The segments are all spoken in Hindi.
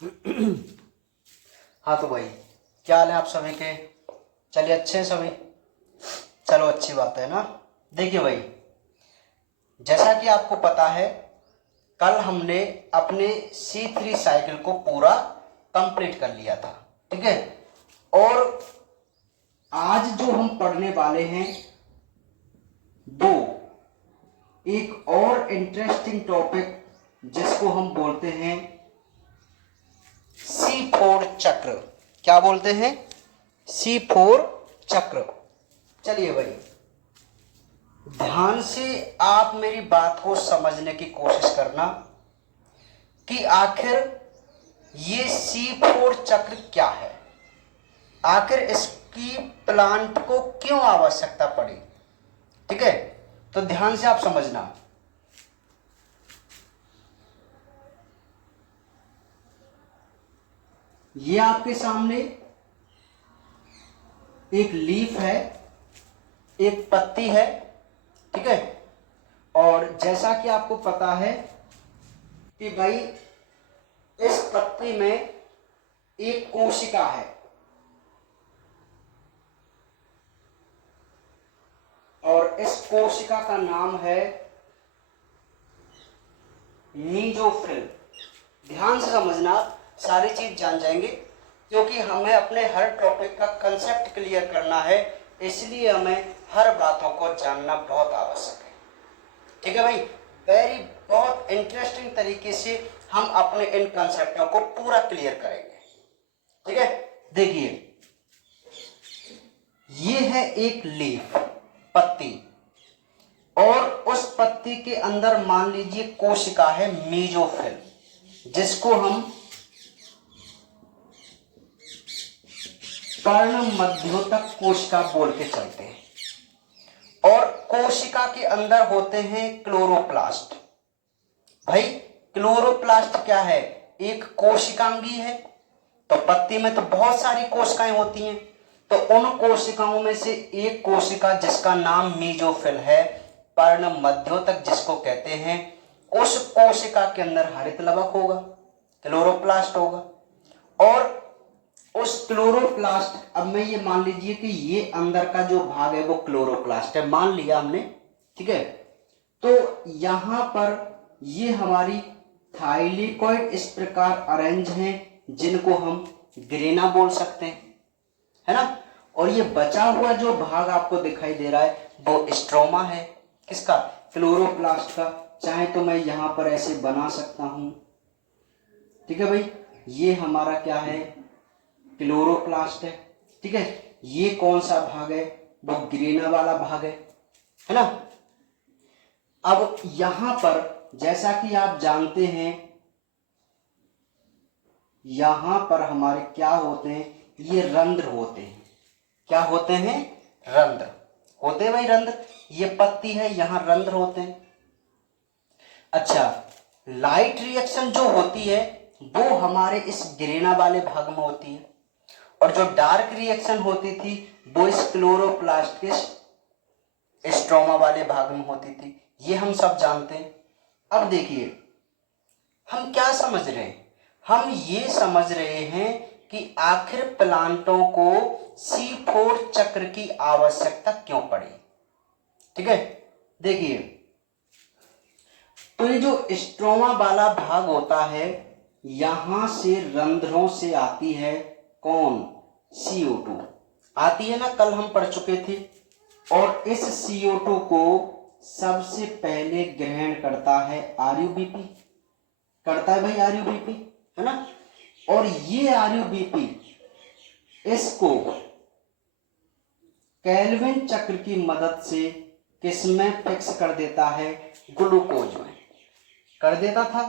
हाँ तो भाई, क्या हाल है आप सभी के? चलिए, अच्छे हैं सभी। चलो, अच्छी बात है ना। देखिए भाई, जैसा कि आपको पता है, कल हमने अपने C3 साइकिल को पूरा कंप्लीट कर लिया था। ठीक है। और आज जो हम पढ़ने वाले हैं दो एक और इंटरेस्टिंग टॉपिक, जिसको हम बोलते हैं C4 चक्र। क्या बोलते हैं? C4 चक्र। चलिए भाई, ध्यान से आप मेरी बात को समझने की कोशिश करना कि आखिर ये C4 चक्र क्या है, आखिर इसकी प्लांट को क्यों आवश्यकता पड़ी। ठीक है, तो ध्यान से आप समझना। ये आपके सामने एक लीफ है, एक पत्ती है। ठीक है। और जैसा कि आपको पता है कि भाई, इस पत्ती में एक कोशिका है और इस कोशिका का नाम है मीजोफिल। ध्यान से समझना, सारी चीज जान जाएंगे, क्योंकि हमें अपने हर टॉपिक का कंसेप्ट क्लियर करना है, इसलिए हमें हर बातों को जानना बहुत आवश्यक है। ठीक है भाई, बहुत इंटरेस्टिंग तरीके से हम अपने इन कंसेप्टों को पूरा क्लियर करेंगे। ठीक है। देखिए, ये है एक लीफ, पत्ती, और उस पत्ती के अंदर मान लीजिए कोशिका है मीजोफिल, जिसको हम कर्ण मध्योतक कोशिका बोल के चलते हैं। और कोशिका के अंदर होते हैं क्लोरोप्लास्ट। भाई, क्लोरोप्लास्ट क्या है? एक कोशिकांगी है। तो पत्ती में तो बहुत सारी कोशिकाएं होती हैं, तो उन कोशिकाओं में से एक कोशिका जिसका नाम मीजोफिल है, पर्ण मध्योतक जिसको कहते हैं, उस कोशिका के अंदर हरित लवक होगा, क्लोरोप्लास्ट होगा। और उस क्लोरोप्लास्ट, अब मैं ये मान लीजिए कि ये अंदर का जो भाग है वो क्लोरोप्लास्ट है, मान लिया हमने। ठीक है। तो यहां पर ये हमारी थाइलेकॉइड इस प्रकार अरेंज हैं, जिनको हम ग्रेना बोल सकते हैं, है ना। और ये बचा हुआ जो भाग आपको दिखाई दे रहा है वो स्ट्रोमा है। किसका? क्लोरोप्लास्ट का। चाहे तो मैं यहां पर ऐसे बना सकता हूं। ठीक है भाई, ये हमारा क्या है? क्लोरोप्लास्ट है। ठीक है। ये कौन सा भाग है? वो ग्रेना वाला भाग है ना। अब यहां पर जैसा कि आप जानते हैं, यहां पर हमारे क्या होते हैं? ये रंध्र होते हैं। क्या होते हैं? रंध्र होते हैं भाई, रंध्र। ये पत्ती है, यहां रंध्र होते हैं। अच्छा, लाइट रिएक्शन जो होती है वो हमारे इस ग्रेना वाले भाग में होती है, और जो डार्क रिएक्शन होती थी वो इस क्लोरोप्लास्ट के स्ट्रोमा वाले भाग में होती थी। ये हम सब जानते हैं। अब देखिए, हम क्या समझ रहे हैं? हम ये समझ रहे हैं कि आखिर प्लांटों को C4 चक्र की आवश्यकता क्यों पड़ी। ठीक है। देखिए, तो ये जो स्ट्रोमा वाला भाग होता है, यहां से रंध्रों से आती है कौन? CO2 आती है ना, कल हम पढ़ चुके थे। और इस CO2 को सबसे पहले ग्रहण करता है RUBP, करता है भाई RUBP, है ना। और ये RUBP इसको केल्विन चक्र की मदद से किसमें फिक्स कर देता है? ग्लूकोज में कर देता था।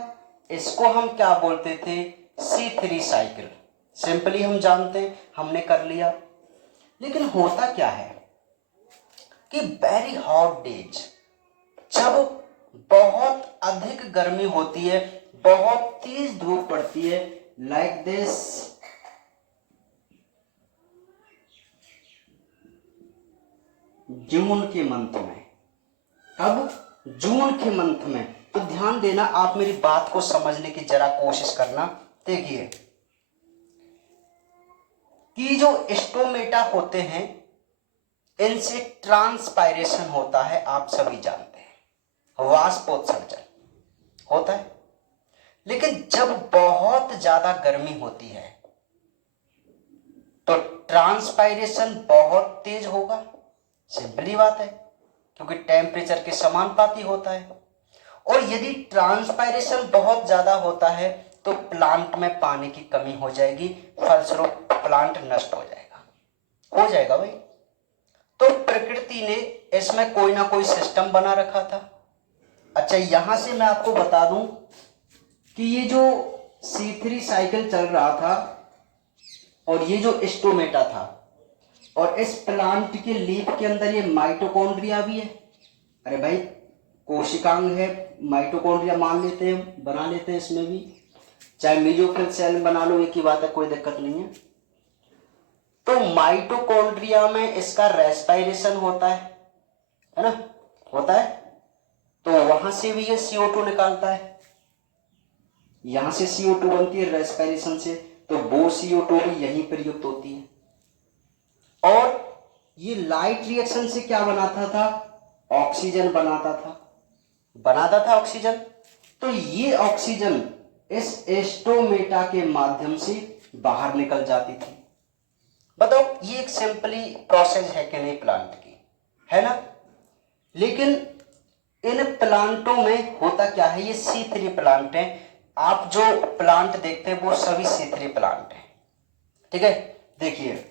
इसको हम क्या बोलते थे? C3 cycle. सिंपली हम जानते हैं, हमने कर लिया। लेकिन होता क्या है कि वेरी हॉट डेज, जब बहुत अधिक गर्मी होती है, बहुत तेज धूप पड़ती है, लाइक दिस, जून के मंथ में। अब जून के मंथ में, तो ध्यान देना, आप मेरी बात को समझने की जरा कोशिश करना। देखिए कि जो स्टोमेटा होते हैं इनसे ट्रांसपायरेशन होता है, आप सभी जानते हैं, वाष्पोत्सर्जन होता है। लेकिन जब बहुत ज्यादा गर्मी होती है तो ट्रांसपायरेशन बहुत तेज होगा, सिंपली बात है, क्योंकि टेम्परेचर के समानुपाती होता है। और यदि ट्रांसपायरेशन बहुत ज्यादा होता है तो प्लांट में पानी की कमी हो जाएगी, फलस्वरूप प्लांट नष्ट हो जाएगा भाई। तो प्रकृति ने इसमें कोई ना कोई सिस्टम बना रखा था। अच्छा, यहां से मैं आपको बता दूं कि ये जो C3 साइकिल चल रहा था और ये जो स्टोमेटा था, और इस प्लांट के लीफ के अंदर ये माइटोकॉन्ड्रिया भी है। अरे भाई कोशिकांग है, माइटोकॉन्ड्रिया मान लेते हैं, बना लेते हैं इसमें भी, चाहे मेसोफिल सेल बना लो, एक ही बात है, कोई दिक्कत नहीं है। तो माइटोकॉन्ड्रिया में इसका रेस्पिरेशन होता है ना, होता है। तो वहां से भी ये CO2 निकालता है, यहां से CO2 बनती है रेस्पिरेशन से, तो वो CO2 भी यहीं प्रयुक्त होती है। और ये लाइट रिएक्शन से क्या बनाता था, ऑक्सीजन बनाता था ऑक्सीजन। तो ये ऑक्सीजन इस स्टोमेटा के माध्यम से बाहर निकल जाती थी। बताओ ये एक सिंपली प्रोसेस है कि नहीं प्लांट की, है ना। लेकिन इन प्लांटों में होता क्या है, ये C3 प्लांट है, आप जो प्लांट देखते हैं वो सभी C3 प्लांट है, ठीक है। देखिए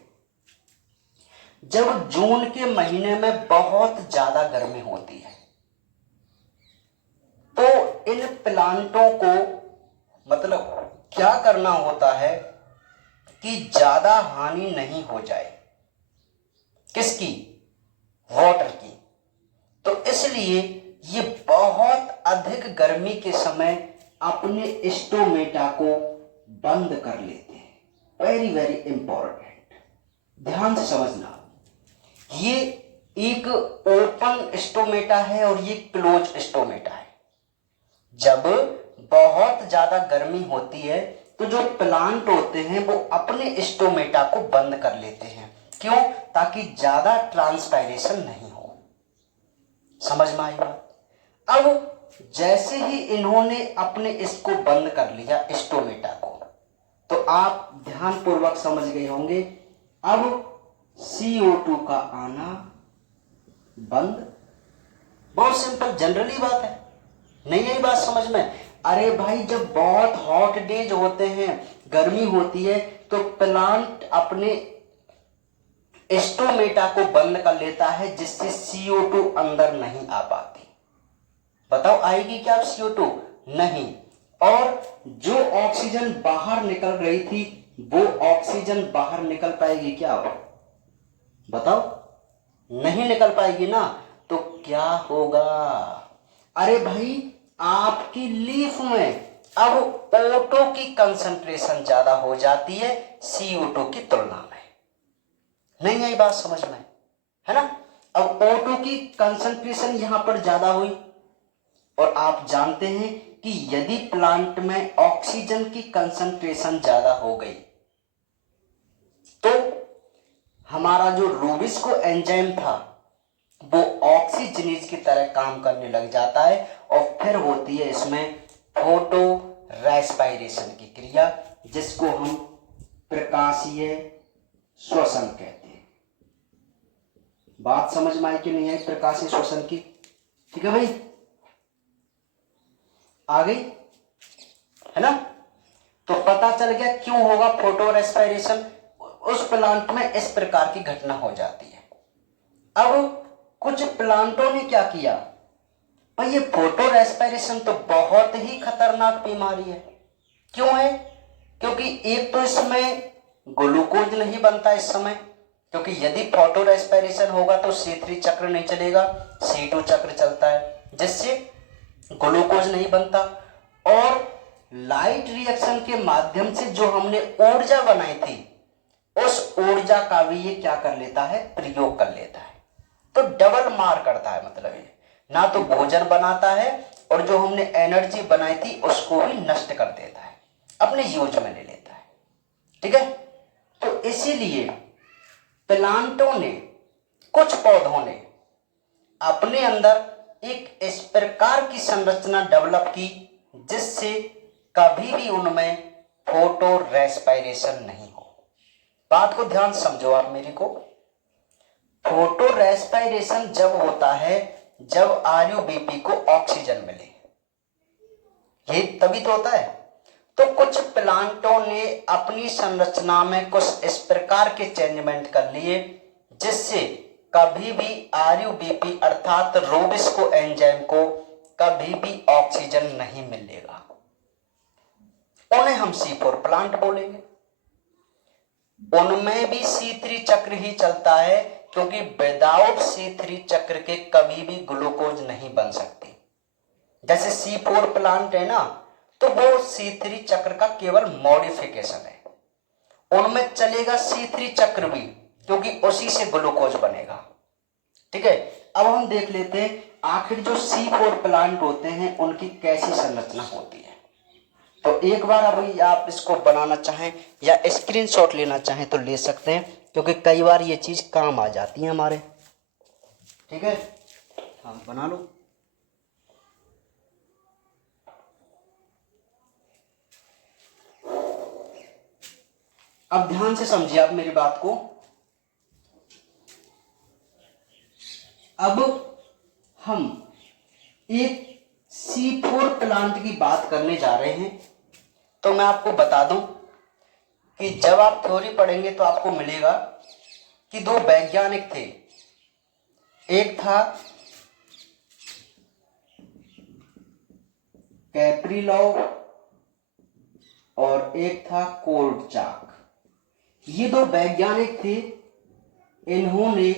जब जून के महीने में बहुत ज्यादा गर्मी होती है तो इन प्लांटों को मतलब क्या करना होता है कि ज्यादा हानि नहीं हो जाए, किसकी, वाटर की। तो इसलिए ये बहुत अधिक गर्मी के समय अपने स्टोमेटा को बंद कर लेते हैं। वेरी वेरी इंपॉर्टेंट, ध्यान से समझना। ये एक ओपन स्टोमेटा है और ये क्लोज स्टोमेटा है। जब बहुत ज्यादा गर्मी होती है तो जो प्लांट होते हैं वो अपने स्टोमेटा को बंद कर लेते हैं, क्यों, ताकि ज्यादा ट्रांसपायरेशन नहीं हो। समझ में आई बात। अब जैसे ही इन्होंने अपने इसको बंद कर लिया स्टोमेटा को, तो आप ध्यान पूर्वक समझ गए होंगे, अब CO2 का आना बंद। बहुत सिंपल जनरली बात है, नहीं आई बात समझ में। अरे भाई जब बहुत हॉट डेज होते हैं, गर्मी होती है, तो प्लांट अपने स्टोमेटा को बंद कर लेता है, जिससे CO2 अंदर नहीं आ पाती। बताओ आएगी क्या CO2? नहीं। और जो ऑक्सीजन बाहर निकल रही थी वो ऑक्सीजन बाहर निकल पाएगी क्या? बताओ, नहीं निकल पाएगी ना। तो क्या होगा? अरे भाई आपकी लीफ में अब O2 की कंसंट्रेशन ज्यादा हो जाती है CO2 की तुलना में। नहीं आई बात समझ में, है ना। अब O2 की कंसंट्रेशन यहां पर ज्यादा हुई, और आप जानते हैं कि यदि प्लांट में ऑक्सीजन की कंसंट्रेशन ज्यादा हो गई तो हमारा जो रूबिस्को एंजाइम था वो ऑक्सीजनेज की तरह काम करने लग जाता है, और फिर होती है इसमें फोटो रेस्पिरेशन की क्रिया, जिसको हम प्रकाशीय श्वसन कहते हैं। बात समझ में आई कि नहीं आई प्रकाशीय श्वसन की? ठीक है भाई, आ गई, है ना। तो पता चल गया क्यों होगा फोटो रेस्पिरेशन, उस प्लांट में इस प्रकार की घटना हो जाती है। अब कुछ प्लांटों ने क्या किया, भाई ये फोटो रेस्पिरेशन तो बहुत ही खतरनाक बीमारी है। क्यों है? क्योंकि एक तो इसमें ग्लूकोज नहीं बनता इस समय, क्योंकि यदि फोटो रेस्पिरेशन होगा तो C3 चक्र नहीं चलेगा, C2 चक्र चलता है, जिससे ग्लूकोज नहीं बनता। और लाइट रिएक्शन के माध्यम से जो हमने ऊर्जा बनाई थी उस ऊर्जा का भी ये क्या कर लेता है, प्रयोग कर लेता है। तो डबल मार करता है, मतलब ये ना तो भोजन बनाता है और जो हमने एनर्जी बनाई थी उसको भी नष्ट कर देता है। अपने यूज में ले लेता है। ठीक है, तो इसीलिए प्लांटों ने, कुछ पौधों ने अपने अंदर एक इस प्रकार की संरचना डेवलप की जिससे कभी भी उनमें फोटो रेस्पिरेशन नहीं हो। बात को ध्यान समझो आप मेरी को। फोटो रेस्पिरेशन जब होता है जब आरयूबीपी को ऑक्सीजन मिले, ये तभी तो होता है। तो कुछ प्लांटों ने अपनी संरचना में कुछ इस प्रकार के चेंजमेंट कर लिए जिससे कभी भी आरयूबीपी अर्थात रोबिस्को एंजाइम को कभी भी ऑक्सीजन नहीं मिलेगा। उन्हें हम C4 प्लांट बोलेंगे। उनमें भी C3 चक्र ही चलता है क्योंकि विदाउट C3 चक्र के कभी भी ग्लूकोज नहीं बन सकती। जैसे C4 प्लांट है ना, तो वो C3 चक्र का केवल मॉडिफिकेशन है। उनमें चलेगा C3 चक्र भी क्योंकि उसी से ग्लूकोज बनेगा। ठीक है, अब हम देख लेते हैं आखिर जो C4 प्लांट होते हैं उनकी कैसी संरचना होती है। तो एक बार अभी आप इसको बनाना चाहें या स्क्रीनशॉट लेना चाहें तो ले सकते हैं क्योंकि कई बार ये चीज काम आ जाती है हमारे। ठीक है, हाँ बना लो। अब ध्यान से समझिए आप मेरी बात को। अब हम एक C4 प्लांट की बात करने जा रहे हैं। तो मैं आपको बता दूं कि जब आप थ्योरी पढ़ेंगे तो आपको मिलेगा कि दो वैज्ञानिक थे, एक था कैप्रिलॉव और एक था कोर्टचाक। ये दो वैज्ञानिक थे, इन्होंने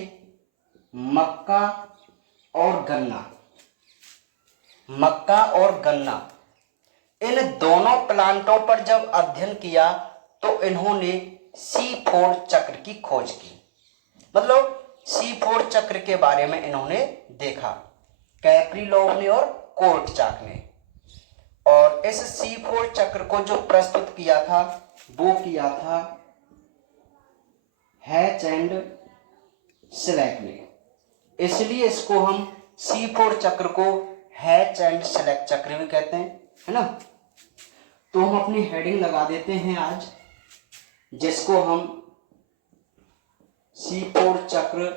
मक्का और गन्ना इन दोनों प्लांटों पर जब अध्ययन किया तो इन्होंने C4 चक्र की खोज की। मतलब C4 चक्र के बारे में इन्होंने देखा, कैप्रिलॉव ने और कोर्टचाक ने। और इस C4 चक्र को जो प्रस्तुत किया था वो किया था हैच एंड स्लैक ने। इसलिए इसको हम C4 चक्र को हैच एंड स्लैक चक्र भी कहते हैं, है ना। तो हम अपनी हेडिंग लगा देते हैं आज, जिसको हम C4 चक्र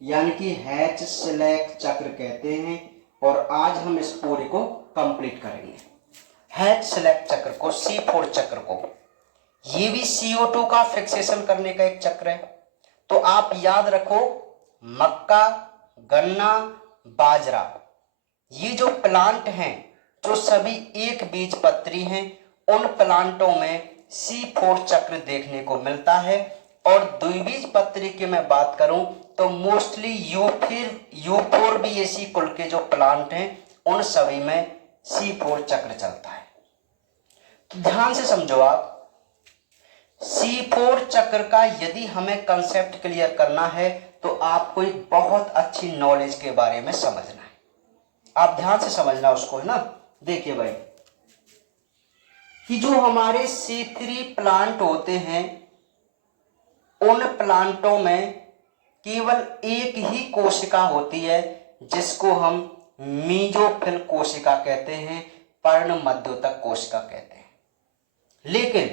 यानी कि हैच स्लैक चक्र कहते हैं। और आज हम इस पूरे को कंप्लीट करेंगे, हैच स्लैक चक्र को, C4 चक्र को। ये भी CO2 का फिक्सेशन करने का एक चक्र है। तो आप याद रखो, मक्का, गन्ना, बाजरा, ये जो प्लांट हैं जो सभी एक बीज पत्री हैं, उन प्लांटों में C4 चक्र देखने को मिलता है। और द्विबीज पत्री की मैं बात करूं तो मोस्टली यूफोर्बिएसी कुल के जो प्लांट हैं उन सभी में C4 चक्र चलता है। तो ध्यान से समझो आप, C4 चक्र का यदि हमें कंसेप्ट क्लियर करना है तो आपको एक बहुत अच्छी नॉलेज के बारे में समझना है। आप ध्यान से समझना उसको, है ना। देखिए भाई, कि जो हमारे C3 प्लांट होते हैं उन प्लांटों में केवल एक ही कोशिका होती है जिसको हम मीजोफिल कोशिका कहते हैं, पर्ण मध्योतक कोशिका कहते हैं। लेकिन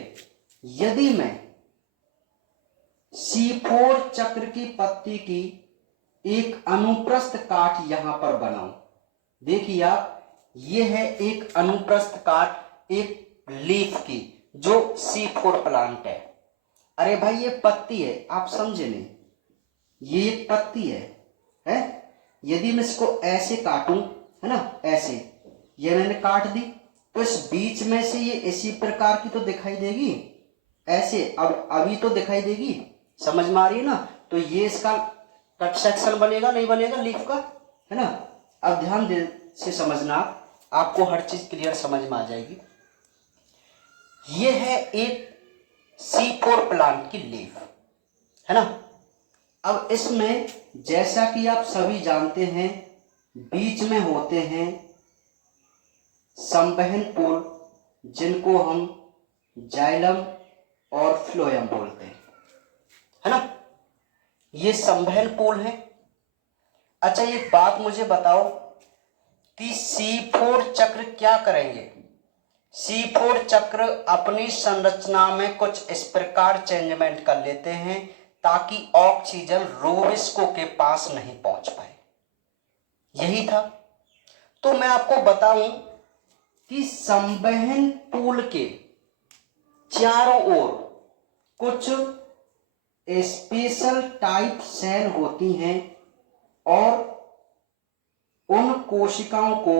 यदि मैं C4 चक्र की पत्ती की एक अनुप्रस्थ काट यहां पर बनाऊं, देखिए आप, ये है एक अनुप्रस्थ काट एक लीफ की जो C4 प्लांट है। अरे भाई ये पत्ती है, आप समझे नहीं, ये एक पत्ती है। यदि मैं इसको ऐसे काटूं, है ना, ऐसे, ये मैंने काट दी तो इस बीच में से ये इसी प्रकार की तो दिखाई देगी, ऐसे। अब अभी तो दिखाई देगी, समझ में आ रही है ना। तो ये इसका कट सेक्शन बनेगा, नहीं बनेगा लीफ का, है ना। अब ध्यान से समझना, आपको हर चीज क्लियर समझ में आ जाएगी। ये है एक C4 प्लांट की लीफ, है ना। अब इसमें जैसा कि आप सभी जानते हैं बीच में होते हैं संवहन पोल जिनको हम जाइलम और फ्लोएम बोलते हैं, है ना। ये संवहन पोल है। अच्छा, एक बात मुझे बताओ कि C4 चक्र क्या करेंगे। C4 चक्र अपनी संरचना में कुछ इस प्रकार चेंजमेंट कर लेते हैं ताकि ऑक्सीजन रोबिस्को के पास नहीं पहुंच पाए। यही था। तो मैं आपको बताऊं कि संवहन पोल के चारों ओर कुछ स्पेशल टाइप सेल होती हैं और उन कोशिकाओं को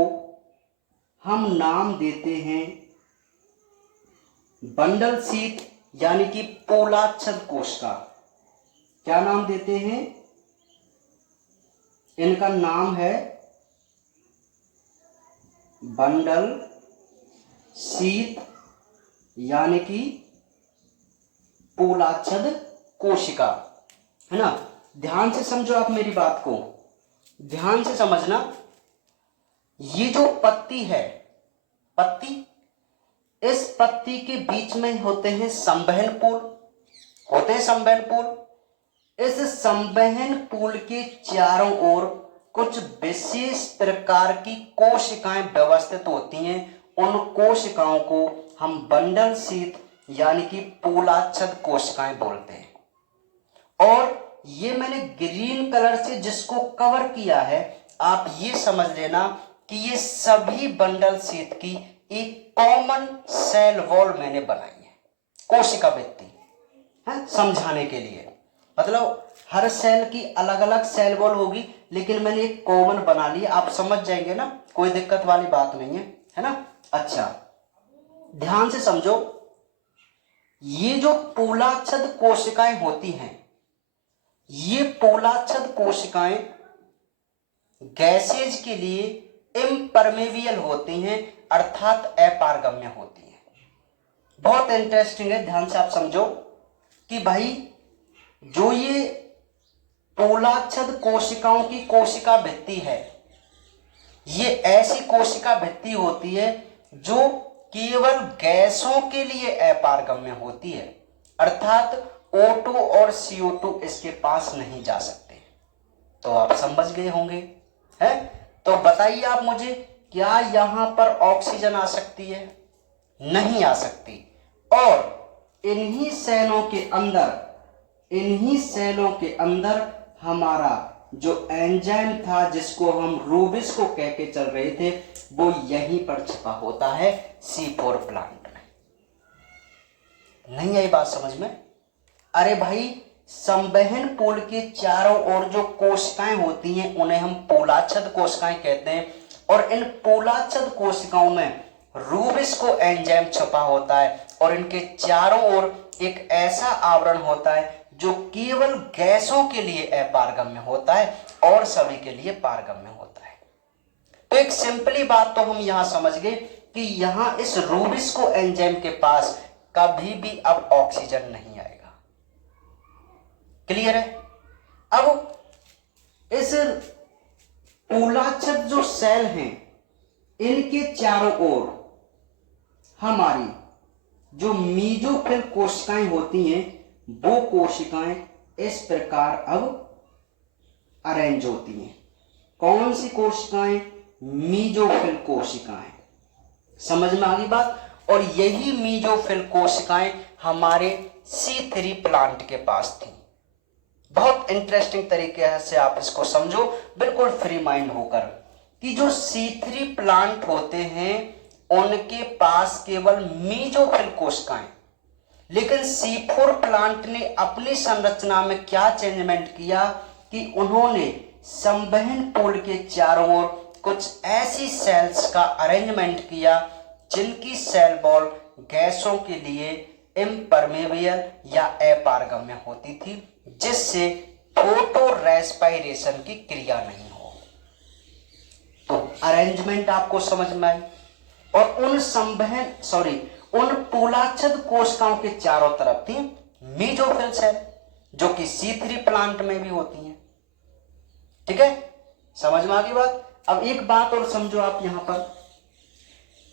हम नाम देते हैं बंडल शीथ यानी कि पोलाच्छद कोशिका। क्या नाम देते हैं? इनका नाम है बंडल शीथ यानी कि पोलाच्छद कोशिका, है ना। ध्यान से समझो आप मेरी बात को, ध्यान से समझना। ये जो पत्ती है, पत्ती, इस पत्ती के बीच में होते हैं संवहन पोल, होते हैं संवहन पोल। इस संवहन पोल के चारों ओर कुछ विशेष प्रकार की कोशिकाएं व्यवस्थित होती हैं। उन कोशिकाओं को हम बंडल शीथ यानी कि पोलाच्छद कोशिकाएं बोलते हैं। और ये मैंने ग्रीन कलर से जिसको कवर किया है, आप ये समझ लेना कि ये सभी बंडल शीथ की एक कॉमन सेल वॉल मैंने बनाई है, कोशिका भित्ति है, समझाने के लिए। मतलब हर सेल की अलग अलग सेल वॉल होगी, लेकिन मैंने एक कॉमन बना ली, आप समझ जाएंगे ना, कोई दिक्कत वाली बात नहीं है ना। अच्छा, ध्यान से समझो। ये जो पोलाच्छद कोशिकाएं होती हैं, ये पोलाच्छद कोशिकाएं गैसेज के लिए इम्परमेबियल होती हैं, अर्थात अपारगम्य होती हैं। बहुत इंटरेस्टिंग है, ध्यान से आप समझो कि भाई जो ये पोलाच्छद कोशिकाओं की कोशिका भित्ति है, ये ऐसी कोशिका भित्ति होती है जो केवल गैसों के लिए अपारगम्य होती है, अर्थात O2 और CO2 इसके पास नहीं जा सकते। तो आप समझ गए होंगे, है। तो बताइए आप मुझे, क्या यहां पर ऑक्सीजन आ सकती है? नहीं आ सकती। और इन्हीं सेलों के अंदर हमारा जो एंजाइम था, जिसको हम रूबिस्को कह के चल रहे थे, वो यहीं पर छिपा होता है C4 प्लांट में। नहीं आई बात समझ में? अरे भाई, संवहन पोल के चारों ओर जो कोशिकाएं होती हैं उन्हें हम पोलाच्छद कोशिकाएं कहते हैं। और इन पोलाच्छद कोशिकाओं में रूबिस्को एंजाइम छुपा होता है और इनके चारों ओर एक ऐसा आवरण होता है जो केवल गैसों के लिए अपारगम्य होता है और सभी के लिए पारगम्य होता है। तो एक सिंपली बात तो हम यहां समझ गए कि यहां इस रूबिस्को एंजाइम के पास कभी भी अब ऑक्सीजन नहीं आएगा। क्लियर है? अब इस पोलाच्छद जो सेल हैं, इनके चारों ओर हमारी जो मीजोफिल कोशिकाएं होती हैं, वो कोशिकाएं इस प्रकार अब अरेंज होती हैं। कौन सी कोशिकाएं? मीजोफिल कोशिकाएं। समझ में आ गई बात? और यही मीजोफिल कोशिकाएं हमारे C3 प्लांट के पास थी। बहुत इंटरेस्टिंग तरीके से आप इसको समझो, बिल्कुल फ्री माइंड होकर, कि जो C3 प्लांट होते हैं उनके पास केवल मीजोफिल कोशिकाएं, लेकिन C4 प्लांट ने अपनी संरचना में क्या चेंजमेंट किया कि उन्होंने संवहन पोल के चारों ओर कुछ ऐसी सेल्स का अरेंजमेंट किया जिनकी सेल वॉल गैसों के लिए इम्परमेबियल या अपारगम्य होती थी, जिससे फोटो रेस्पिरेशन की क्रिया नहीं हो। तो अरेंजमेंट आपको समझ में आई। और उन पोलाच्छद कोशिकाओं के चारों तरफ थी मीजोफिल सेल, जो कि C3 प्लांट में भी होती हैं। ठीक है, समझ में आ गई बात? अब एक बात और समझो आप यहां पर,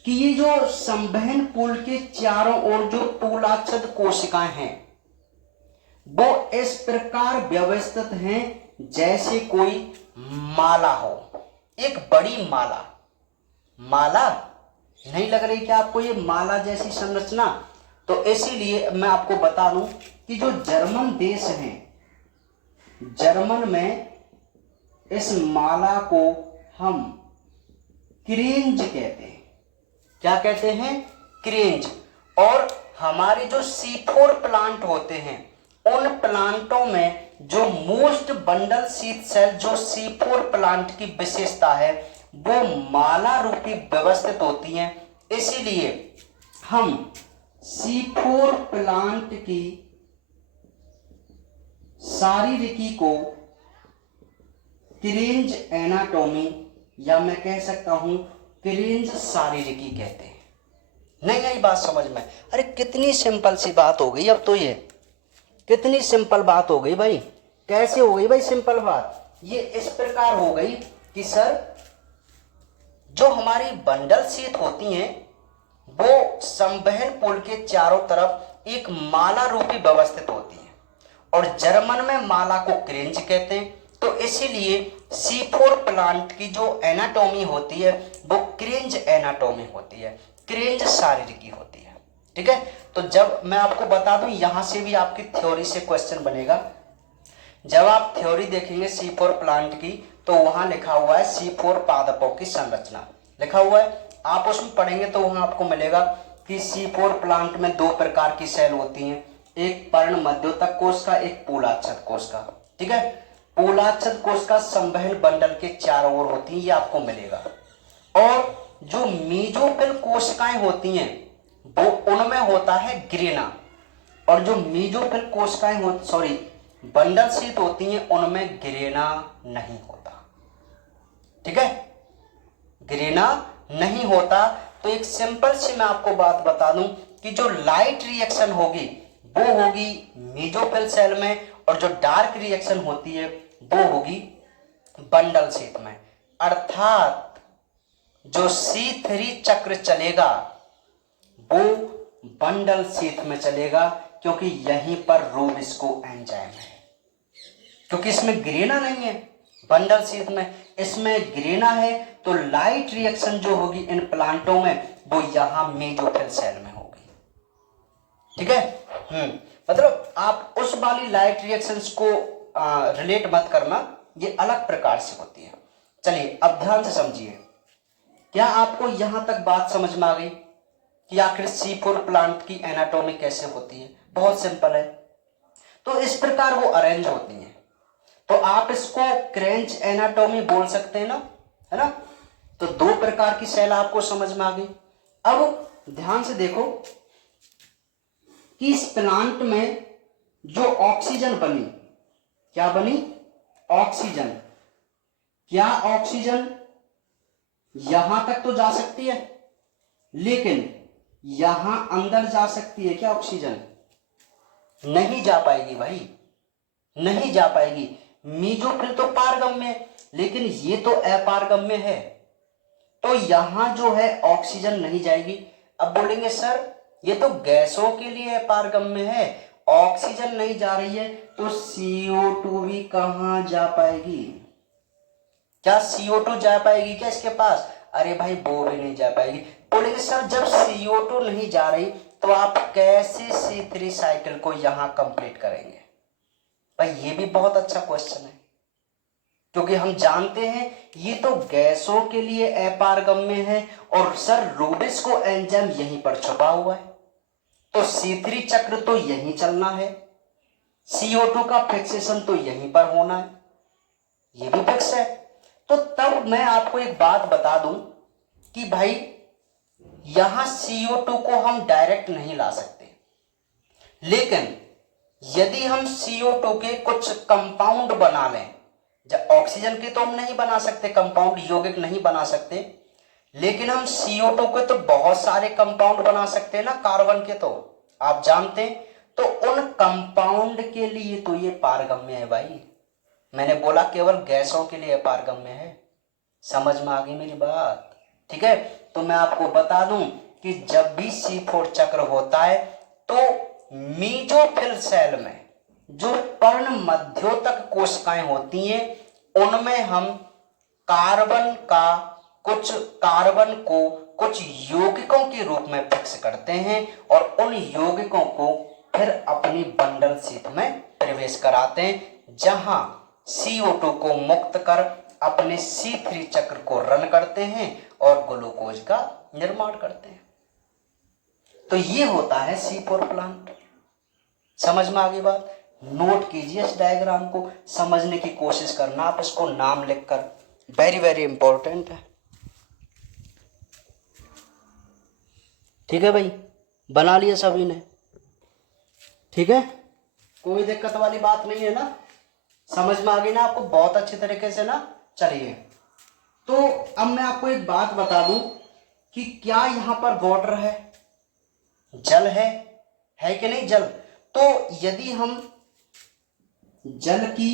कि ये जो संवहन पुल के चारों ओर जो तूलाच्छद कोशिकाएं हैं वो इस प्रकार व्यवस्थित हैं जैसे कोई माला हो, एक बड़ी माला। माला नहीं लग रही क्या आपको ये माला जैसी संरचना? तो इसीलिए मैं आपको बता दूं कि जो जर्मन देश है, जर्मन में इस माला को हम क्रेंज कहते हैं। क्या कहते हैं? क्रेंज। और हमारे जो C4 प्लांट होते हैं उन प्लांटों में जो मोस्ट बंडल शीथ सेल जो C4 प्लांट की विशेषता है वो माला रूपी व्यवस्थित होती हैं। इसीलिए हम C4 प्लांट की शारीरिकी को क्रेंज एनाटॉमी या मैं कह सकता हूं क्रेंज शारीरिकी कहते हैं। नहीं आई बात समझ में? अरे कितनी सिंपल सी बात हो गई अब तो, ये कितनी सिंपल बात हो गई भाई। कैसे हो गई भाई सिंपल बात? ये इस प्रकार हो गई कि सर जो हमारी बंडल शीट होती हैं वो संवहन पुल के चारों तरफ एक माला रूपी व्यवस्थित होती है और जर्मन में माला को क्रेंज कहते हैं। तो इसीलिए C4 प्लांट की जो एनाटॉमी होती है वो क्रेंज एनाटॉमी होती है, क्रेंज शारीरिकी होती है। ठीक है, तो जब मैं आपको बता दूं यहां से भी आपकी थ्योरी से क्वेश्चन बनेगा। जब आप थ्योरी देखेंगे C4 प्लांट की तो वहां लिखा हुआ है C4 पादपों की संरचना लिखा हुआ है। आप उसमें पढ़ेंगे तो वहां आपको मिलेगा कि C4 प्लांट में दो प्रकार की सेल होती हैं, एक पर्ण मध्योतक कोश का, एक पोलाच्छद कोश का। ठीक है, पोलाच्छद कोश का संवहन बंडल के चारों ओर होती है, ये आपको मिलेगा। और जो मीजोफिल कोशिकाएं होती हैं वो उनमें होता है ग्रेना, और जो मीजोफिल कोशिकाएं सॉरी बंडल शीट होती हैं उनमें ग्रेना नहीं होता। ठीक है, ग्रेना नहीं होता। तो एक सिंपल सी मैं आपको बात बता दूं कि जो लाइट रिएक्शन होगी वो होगी मीजोफिल सेल में और जो डार्क रिएक्शन होती है वो होगी बंडल शीट में। अर्थात जो C3 चक्र चलेगा वो बंडल शीट में चलेगा क्योंकि यहीं पर रोबिस्को एंजाइम है, क्योंकि इसमें ग्रेना नहीं है बंडल शीट में, इसमें ग्रेना है। तो लाइट रिएक्शन जो होगी इन प्लांटों में वो यहां मेजोफिल सेल में होगी। ठीक है, मतलब आप उस वाली लाइट रिएक्शंस को रिलेट मत करना, ये अलग प्रकार से होती है। चलिए अब ध्यान से समझिए, क्या आपको यहां तक बात समझ में आ गई कि आखिर C4 प्लांट की एनाटॉमी कैसे होती है? बहुत सिंपल है। तो इस प्रकार वो अरेंज होती हैं, तो आप इसको क्रेंच एनाटॉमी बोल सकते हैं ना, है ना। तो दो प्रकार की सेल आपको समझ में आ गई। अब ध्यान से देखो कि इस प्लांट में जो ऑक्सीजन बनी, क्या बनी? ऑक्सीजन। क्या ऑक्सीजन यहां तक तो जा सकती है, लेकिन यहां अंदर जा सकती है क्या ऑक्सीजन? नहीं जा पाएगी भाई, नहीं जा पाएगी। मीजोफिल तो पारगम्य है लेकिन ये तो अपारगम्य है, तो यहां जो है ऑक्सीजन नहीं जाएगी। अब बोलेंगे सर ये तो गैसों के लिए अपारगम्य है, ऑक्सीजन नहीं जा रही है, तो CO2 भी कहां जा पाएगी? क्या CO2 जा पाएगी क्या इसके पास? अरे भाई वो भी नहीं जा पाएगी। बोलेंगे सर जब CO2 नहीं जा रही तो आप कैसे C3 साइकिल को यहां कंप्लीट करेंगे? भाई ये भी बहुत अच्छा क्वेश्चन है, क्योंकि हम जानते हैं ये तो गैसों के लिए अपारगम्य है और सर रोबिस्को एंजाइम यहीं पर छुपा हुआ है, तो C3 चक्र तो यहीं चलना है, CO2 का फिक्सेशन तो यहीं पर होना है, ये भी फिक्स है। तो तब मैं आपको एक बात बता दूं कि भाई यहां CO2 को हम डायरेक्ट नहीं ला सकते, लेकिन यदि हम CO2 के कुछ कंपाउंड बना लें, जब ऑक्सीजन के तो हम नहीं बना सकते, कंपाउंड यौगिक नहीं बना सकते, लेकिन हम CO2 के तो बहुत सारे कंपाउंड बना सकते हैं ना, कार्बन के तो आप जानते हैं, तो उन कंपाउंड के लिए तो ये पारगम्य है भाई। मैंने बोला केवल गैसों के लिए पारगम्य है। समझ में आ गई मेरी बात? ठीक है, तो मैं आपको बता दूं कि जब भी C4 चक्र होता है तो मीजोफिल सेल में जो पर्ण मध्योतक कोशिकाएं होती हैं उनमें हम कार्बन को कुछ यौगिकों के रूप में फिक्स करते हैं और उन यौगिकों को फिर अपनी बंडल शीट में प्रवेश कराते हैं, जहां CO2 को मुक्त कर अपने C3 चक्र को रन करते हैं और ग्लूकोज का निर्माण करते हैं। तो ये होता है C4 प्लांट। समझ में आ गई बात? नोट कीजिए इस डायग्राम को, समझने की कोशिश करना आप इसको नाम लिखकर, वेरी वेरी इंपॉर्टेंट है। ठीक है भाई, बना लिया सभी ने? ठीक है, कोई दिक्कत वाली बात नहीं है ना? समझ में आ गई ना आपको बहुत अच्छी तरीके से ना? चलिए, तो अब मैं आपको एक बात बता दूं कि क्या यहां पर वाटर है, जल है कि नहीं जल? तो यदि हम जल की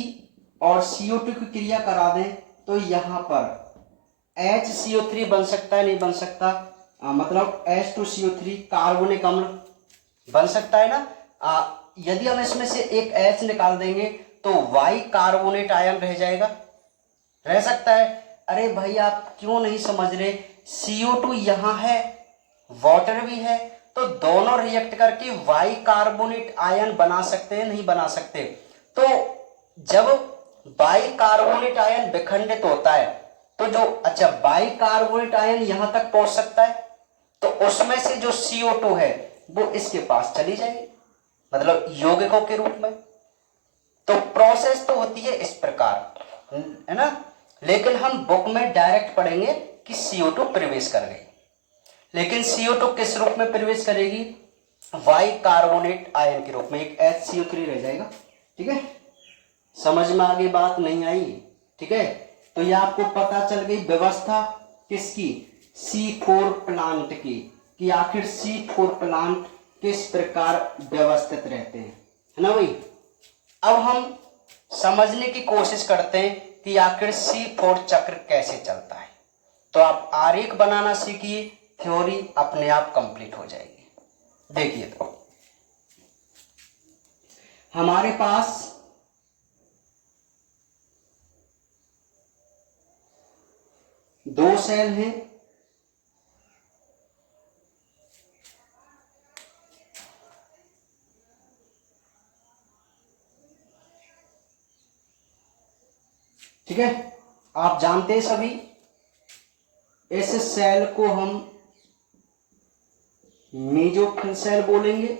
और CO2 की क्रिया करा दें तो यहां पर HCO3 बन सकता है, नहीं बन सकता? मतलब H2CO3 कार्बोनिक अम्ल बन सकता है ना? यदि हम इसमें से एक H निकाल देंगे तो Y कार्बोनेट आयन रह जाएगा, रह सकता है। अरे भाई आप क्यों नहीं समझ रहे? CO2 यहां है, वाटर भी है, तो दोनों रिएक्ट करके Y कार्बोनेट आयन बना सकते हैं, नहीं बना सकते? तो जब Y कार्बोनेट आयन विखंडित होता है तो जो Y कार्बोनेट आयन यहां तक पहुंच सकता है, तो उसमें से जो CO2 है वो इसके पास चली जाएगी, मतलब यौगिकों के रूप में। तो प्रोसेस तो होती है इस प्रकार, है ना? लेकिन हम बुक में डायरेक्ट पढ़ेंगे कि CO2 प्रवेश कर गई, लेकिन CO2 किस रूप में प्रवेश करेगी? Y कार्बोनेट आयन के रूप में, एक HCO3 रह जाएगा। ठीक है, समझ में आ गई बात? नहीं आई? ठीक है, तो ये आपको पता चल गई व्यवस्था किसकी? C4 प्लांट की, कि आखिर C4 प्लांट किस प्रकार व्यवस्थित रहते हैं, है ना भाई? अब हम समझने की कोशिश करते हैं कि आखिर C4 चक्र कैसे चलता है। तो आप आरेख बनाना सीखिए, थ्योरी अपने आप कंप्लीट हो जाएगी। देखिए, तो हमारे पास दो सेल हैं, ठीक है, आप जानते हैं सभी। इस सेल को हम मेसोफिल सेल बोलेंगे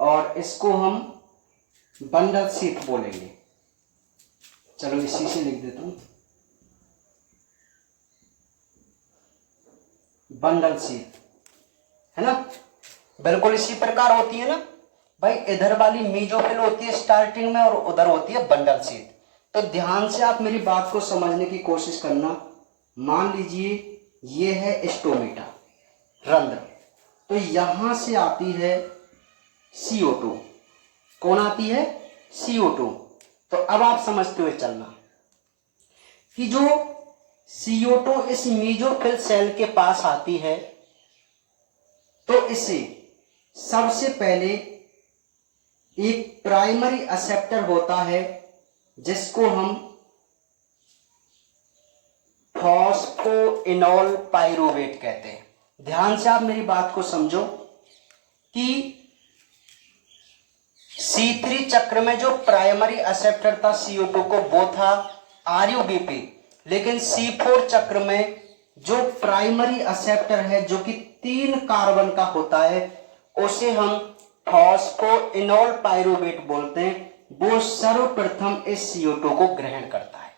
और इसको हम बंडल शीट बोलेंगे। चलो इसी से लिख देता हूं, बंडल शीट, है ना? बिल्कुल इसी प्रकार होती है ना भाई। इधर वाली मेसोफिल होती है स्टार्टिंग में और उधर होती है बंडल शीट। तो ध्यान से आप मेरी बात को समझने की कोशिश करना। मान लीजिए ये है स्टोमेटा, रंध्र, तो यहां से आती है CO2। कौन आती है? CO2। तो अब आप समझते हुए चलना कि जो CO2 इस मेसोफिल सेल के पास आती है तो इसे सबसे पहले एक प्राइमरी एक्सेप्टर होता है जिसको हम फॉस्फोइनोल पाइरूवेट कहते हैं। ध्यान से आप मेरी बात को समझो कि C3 चक्र में जो प्राइमरी एक्सेप्टर था CO2 को, वो था RuBp, लेकिन C4 चक्र में जो प्राइमरी एक्सेप्टर है जो कि 3 कार्बन का होता है उसे हम फॉस्फोइनोल पाइरूवेट बोलते हैं। वो सर्वप्रथम इस CO2 को ग्रहण करता है।